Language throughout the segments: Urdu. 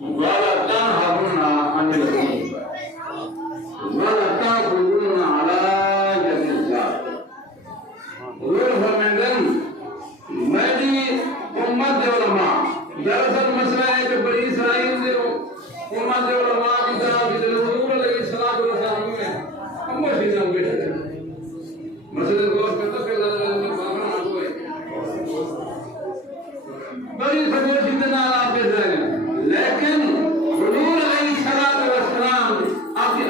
ولا تنهرن عن المنكر ولا تأخذون على يد الله فرمائیں میری امت علماء دراصل مسئلہ ہے کہ بنی اسرائیل سے امت علماء کی طرف سے حضور علیہ الصلوۃ والسلام نے ہم سے جان بیٹھے تھے مسئلہ غور کرتا کہ اللہ تعالی نے بابا نہ ہوئے بڑی سبب جتنا آپ کے ذہن لیکن حضور علیہ الصلوۃ والسلام اپنی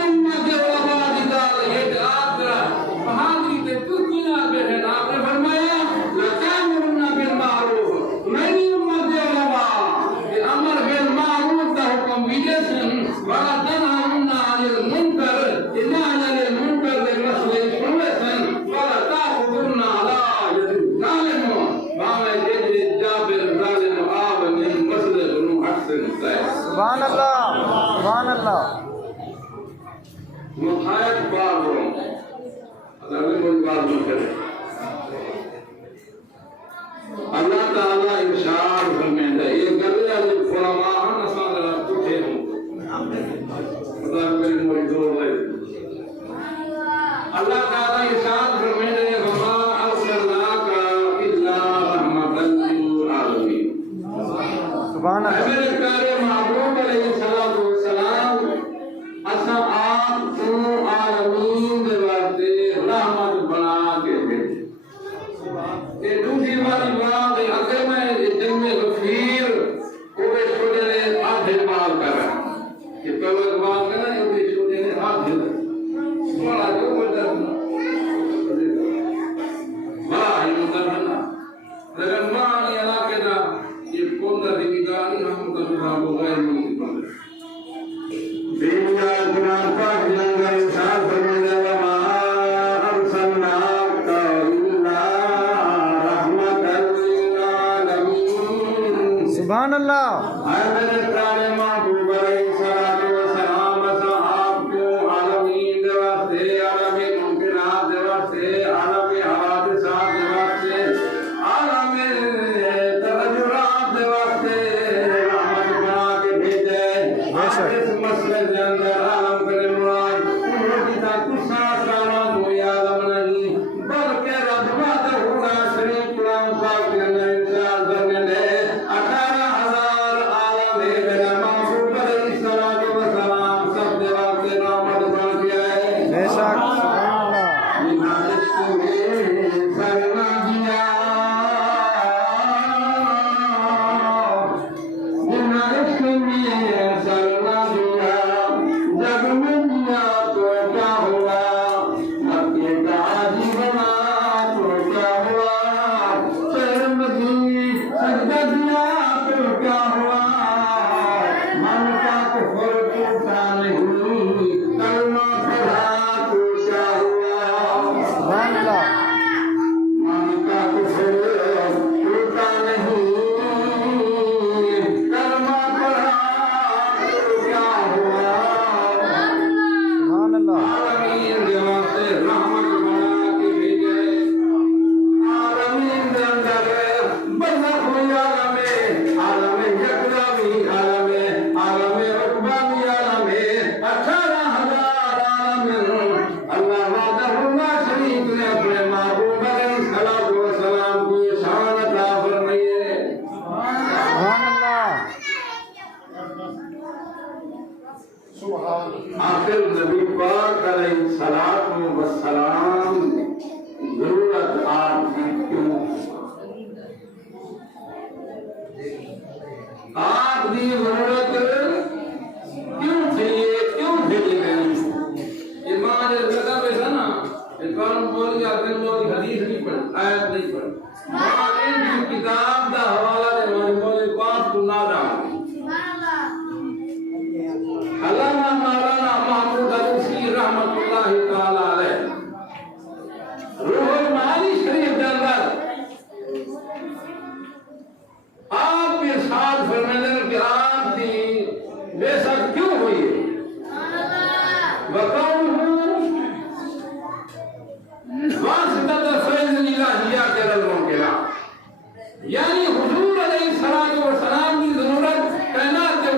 امت علماء کی طرف یہ آپ کا بہادری کے تکینا بیٹھے آپ نے فرمایا لَتَأْمُرُنَّ بِالْمَعْرُوفِ میری امت علماء کہ امر بالمعروف کا حکم ویجسن وَلَا تَنْهَوْنَ عَنِ الْمُنْكَرِ إِلَّا عَنِ الْمُنْكَرِ لِمَسْلِ سُنَّةً وَلَا تَأْخُذُنَّ عَلَى يَدِ الظَّالِمِ وَمَا يَجْرِ الجَّابِرُ الظَّالِمُ آبًا مِنْ مَسْلِ بْنُ حَسِّنِ سبحان اللہ سبحان اللہ مخائف بار ہوں اللہ نے مجھ بات نہیں کرے اللہ تعالیٰ ارشاد فرمائے یہ گلے علی علماء نسال اللہ تجھے ہوں اللہ میری موری دور لے اللہ تعالیٰ ارشاد فرمائے وما ارسلناک الا رحمۃ للعالمین سبحان اللہ میرے پیارے محبوب علیہ الصلوۃ والسلام اسا آپ کو عالمین دے واسطے رحمت بنا کے بھیجے یہ دوسری والی بات ہے اگر میں دل میں غفیر اوے چھوڑے نے آدھے مال کر رہا یہ پہلے بات ہے نا اوے چھوڑے نے آدھے بڑا جو مدد بڑا ہی مدد نا لیکن معنی علاقے دا یہ کون دا دیگانی ہم تبرہ بغیر ملکی بندر دیویا قرآن پاک لنگر انسان فرمانے وما ارسلناک الا رحمۃ للعالمین سبحان اللہ اے میرے پیارے محبوب علیہ الصلوۃ والسلام اسا آپ کو عالمین دے واسطے عالم ممکنات دے واسطے عالم حوادثات دے واسطے عالم تغیرات دے واسطے رحمت بنا کے بھیجے اس مسئلے دے اندر عالم کرے مراد انہوں تا کچھ سارا کوئی عالم نہیں بلکہ رب وحدہ لا شریک قرآن پاک کے اندر ارشاد فرماتے ہیں 18,000 عالم ہے میرا محبوب علیہ الصلوۃ والسلام سب دے واسطے رحمت بن گیا ہے بے شک سبحان اللہ بنا عشق میں سرنا دیا بنا عشق میں سرنا دیا جب میں دیا تو کیا ہوا مکے کا حاجی بنا تو کیا ہوا شرم دی سجدہ دیا تو کیا ہوا من کا کفر ٹوٹا نہیں کلمہ پڑھا تو کیا ہوا سبحان اللہ من کا کفر ٹوٹا نہیں کلمہ پڑھا تو کیا ہوا سبحان اللہ عالمین دے واسطے رحمت بنا کے بھیجے عالمین دے اندر برزخ ہوئی عالم یکلاوی عالم رکبانی عالم 18,000 عالم اللہ وحدہ لا شریک نے اپنے محبوب علیہ الصلوۃ والسلام کی شان عطا فرمائی ہے سبحان اللہ آخر نبی پاک علیہ الصلوۃ والسلام ضرورت آپ کی کیوں آپ کی ضرورت کیوں تھی کیوں بھیجی گئی ایمان لگا بیٹھا نا قرآن بول گیا دل بول حدیث نہیں پڑھ آیت نہیں پڑھ قرآن کی کتاب دا حوالہ دے ہمارے بولے پاک تو نہ ڈال علامہ مولانا محمود عروسی رحمت اللہ تعالی علیہ روح المعانی شریف کے اندر آپ کے ساتھ فرمانے کہ آپ کی بے شک کیوں ہوئی ہے وقوله واسطة فیض الہیہ کے الممکنہ یعنی حضور علیہ السلام کی ضرورت کائنات کے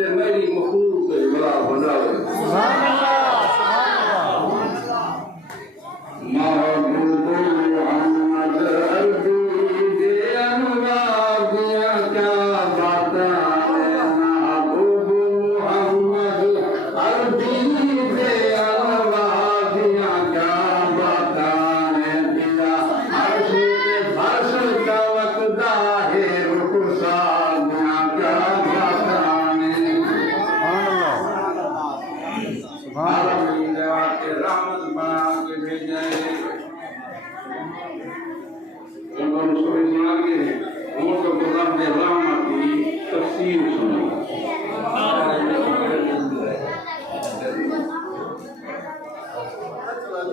تے میری مخلوق تے بلا بناوے سبحان اللہ محبوب محمد عربی دے انوار دیا کیا باتاں محبوب محمد عربی دے انوار دیا کیا باتاں دیا عرش کے فرش کا وقت ہے رخسا دیا کیا باتاں سبحان اللہ عالمین دیوا کے رحمت بنا کے بھیجے ان کو سوئی سنا کے ان کو قرآن دے رحمت کی تفسیر سنو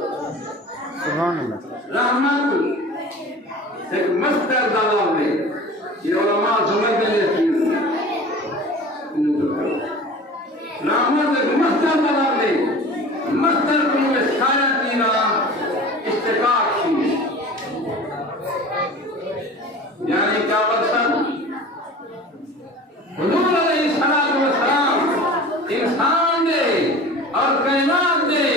سبحان اللہ رحمت ایک مصدر دلال ہے یہ علماء سمجھتے ہیں رحمت ایک مصدر دلال ہے مصدر کو میں سایہ دینا اشتقاق کی یعنی کیا مقصد حضور علیہ السلام انسان دے اور کائنات دے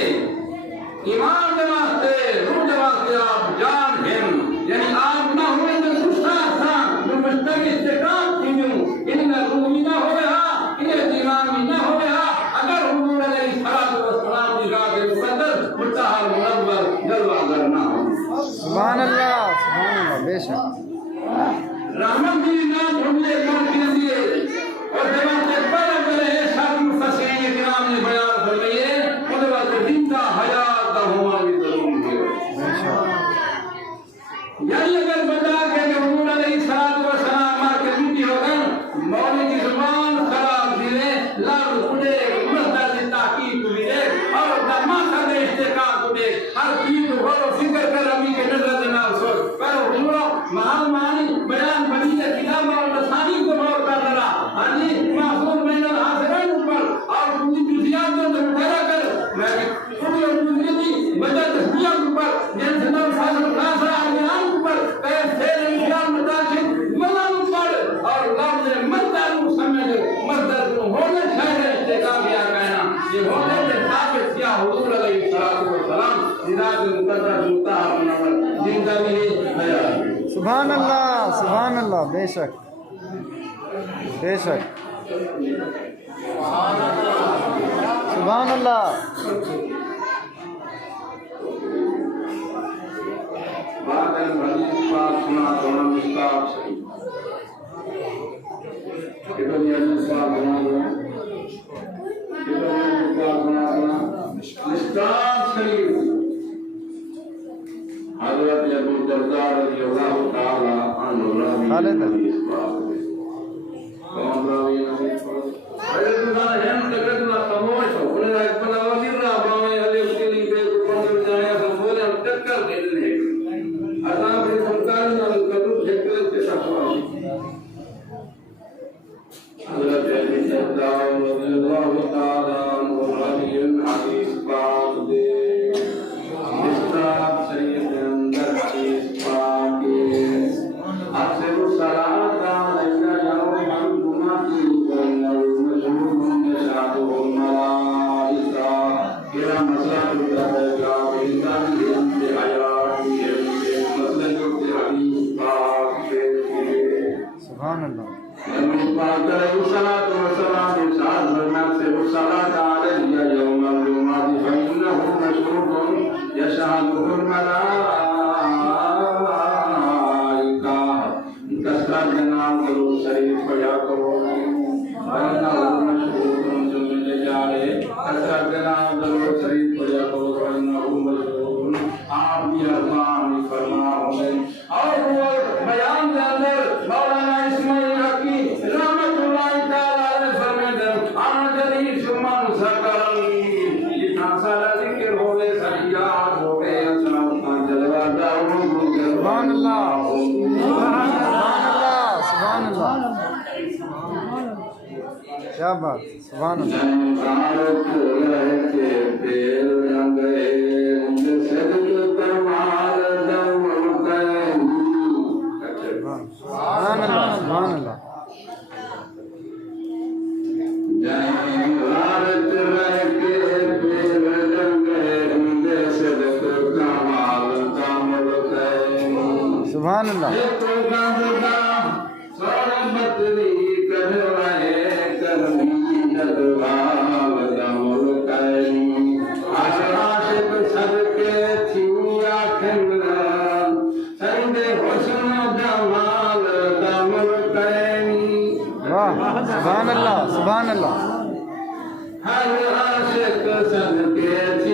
ایمان دے واسطے روح دے واسطے آپ جان ہیں یعنی آپ نہ ہوئے تو دوسرا تھا جو مشتق اشتقاق کی جو انہیں روح بھی نہ ہو رہا انہیں ایمان بھی نہ ہو رہا اگر حضور علیہ السلام کی ذات مقدس متحر منور جلوہ گر نہ ہو سبحان اللہ بے شک رحمت کی نام جملے کون کے لیے اور جب سے پہلے پہلے سب مفسرین کرام نے بیان فرمائے اس وقت زندہ حیات کا ہونا بھی ضروری ہے بے شک یعنی اگر بتا کہ حضور علیہ السلام مار کے بیٹی ہوگا مولوی کی زبان خراب دینے لفظ اڑے مصدر کی تحقیق ہوئے اور دماغ کا اشتقاق ہوئے ہر چیز غور و فکر کر امی کے نظر دینا سوچ پر حضور محال معنی بیان بنی کے کتاب اور لسانی کو غور کر رہا ہانی معصوم بین الحاضرین اوپر اور پوری جزیات کو مطالعہ کر میں پوری جزیاتی وجہ تشبیہ اوپر جن سے نو فاضل خاص آدمیان اوپر پیر سیر انشاء متاثر ملان اوپر اور لفظ مصدر کو سمجھ مصدر کو ہونے چاہیے اشتقاق یا کہنا یہ ہونے سے ثابت کیا حضور علیہ السلام ذات مقدس مطہر منور زندہ بھی ہے سبحان اللہ بے شک سبحان اللہ بات ہے حدیث بات سنا تو مستعاب صحیح ابن حدیث بات سنا مستعاب صحیح حضرت ابو الدرداء رضی اللہ تعالی عنہ راوی حدیث بات کون راوی حدیث بات حضرت اللہ ہم تکت نہ خاموش ہو انہیں ایک بنا وزیر رہا باویں علی اس کے لیے پہ کون جایا تو بولے ہم ٹکر دے دیں اللہ بڑی سرکار نے کدو جھکر کے ساتھ حضرت ابو الدرداء رضی اللہ تعالی عنہ راوی حدیث بات دے مستعاب سید اندر حدیث بات دے اکثر الصلاة علیہ یوم الجمعہ والمشهود يشهده الملائكة إلى مساجد الدرجة وإنسان بحياته مسجد الحديث باب سبحان اللہ نبی پاک علیہ الصلوۃ والسلام ارشاد فرماتے ہیں الصلاة علیہ یوم الجمعہ فإنه مشهود يشهده الملائكة کثرت نام کرو شریف پڑھا کرو فإنه مشهود جملے جارے کثرت نام کرو شریف پڑھا کرو فإنه مشهود آپ بھی ارمان فرماؤ اور وہ بیان کے اندر مولانا اسماعیل حقی رحمت اللہ تعالی علیہ فرماتے ہیں آنا جلی شمان سکرن جتنا سارا ذکر ہوئے سریعات ہوئے اصلا اتنا جلوہ داروں سبحان اللہ کیا بات سبحان اللہ جان ایک گندا سوربتری کڑوائے کرمی جدوال دمل کئی عاشق صدقے تھیا کھنگرا سندے حسن جمال دمل کئی واہ سبحان اللہ سبحان اللہ ہر عاشق صدقے